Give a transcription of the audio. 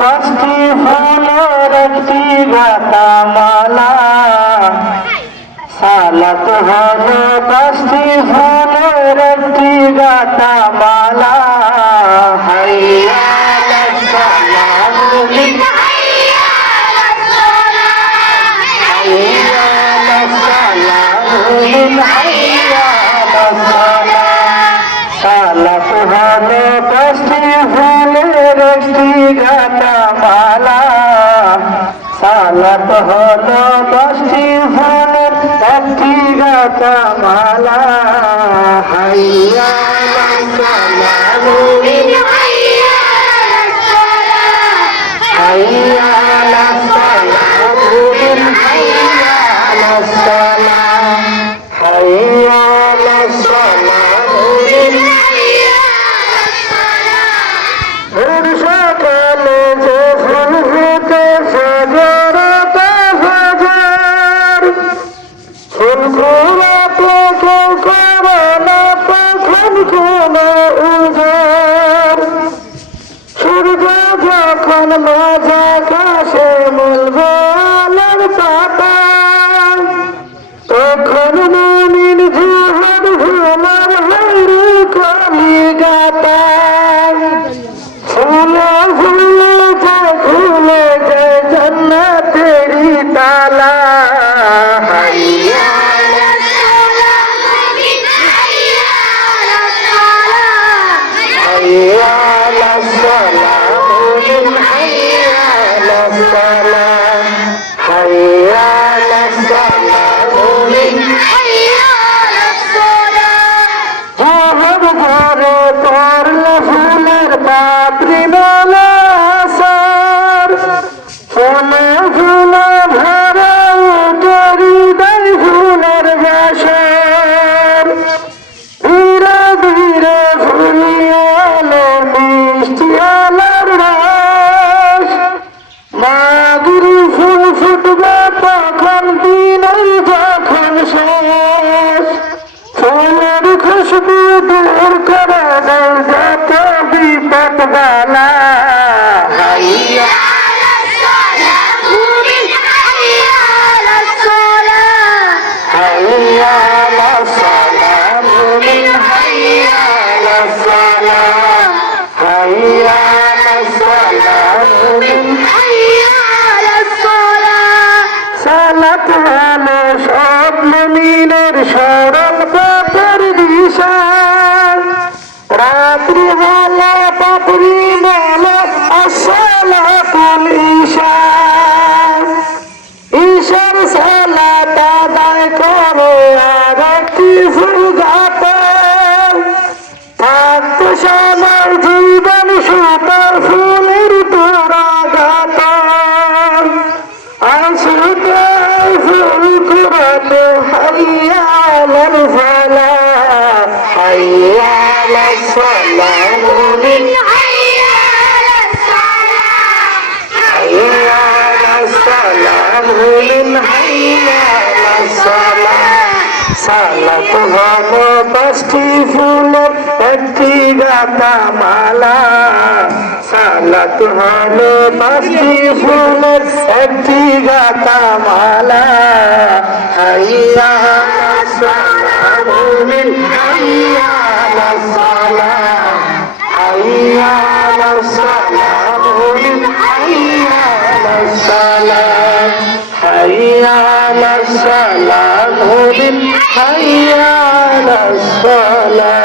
পাঁচটি ফুলের একটি গাঁথা মালা। সালাত হলো পাঁচটি ফুলের একটি গাঁথা মালা। হাইয়া আলাস সালাত হাইয়া আলাস সালাত হাইয়া আলাস সালাত। সালাত হলো পাঁচটি ফুলের একটি গাঁথা মালা। সালাত হলো পাঁচটি ফুলের একটি গাঁথা মালা। হাইয়া আলাস সালাত হাইয়া আলাস সালাত হাইয়া আলাস সালাত হাইয়া আলাস সালাত হাইয়া আলাস সালাত ভোর সকালে যে ফুল ফুটে ফজরটা ফজর, ফুল ফুলাতে কেউ করে না তখন কোনো উজার। সূর্য যখন মাঝ আকাশে মুলবে আলোর পাতা, তখন মুমিন জিহাদ ভোলার হইরে কলি গাতা। ফুলে ফুলে যায় জান্নাতেরি তালা। হাইয়া আলাস সালাত হাইয়া আলাস সালাত হাইয়া আলাস সালাত হাইয়া আলাস সালাত হাইয়া আলাস সালাত হাইয়া আলাস সালাত। জোহর ঘরে পড়লে ফুলের পাপড়ি মেলা আসার, ফুলে ফুলে ভরে উঠে হৃদয় ফুলের বাসর। ধীরে ধীরে ফুলিয়ে এলো মিষ্টি আলোর রস, মাগুরি ফুল ফুটবে তখন দিনের যখন শেষ। ফুলের খুশবু দূর করে দেয় যত বিপদ বালা। হাইয়া আলাস সালাত হাইয়া আলাস সালাত হাইয়া আলাস সালাত হাইয়া আলাস সালাত হাইয়া আলাস সালাত হাইয়া আলাস সালাত। সালাত হলো সব মুমিনের সরল পথের দিশা। রাত্রি হলো পাপড়ি মেলা আসসালাতুল ঈশা। ঈশার সালাত আদায় করে আর একটি ফুল গাঁথা, থাকতো সবার জীবন সুতার ফুলের তোড়া গাঁথা। আসুতে ফুল কুড়াতে হাইয়া আলাল ফালাহ হাইয়া আলাস সালাত হাইয়া আলাস সালাত হাইয়া আলাস সালাত হাইয়া আলাস সালাত। সালাত হলো পাঁচটি ফুলের একটি গাঁথা মালা। সালাত হলো পাঁচটি ফুলের একটি গাঁথা মালা। হাইয়া আলাস সালাত হাইয়া আলাস সালাত হাইয়া আলাস সালাত হাইয়া আলাস সালাত হাইয়া আলাস সালাত হাইয়া আলাস সালাত।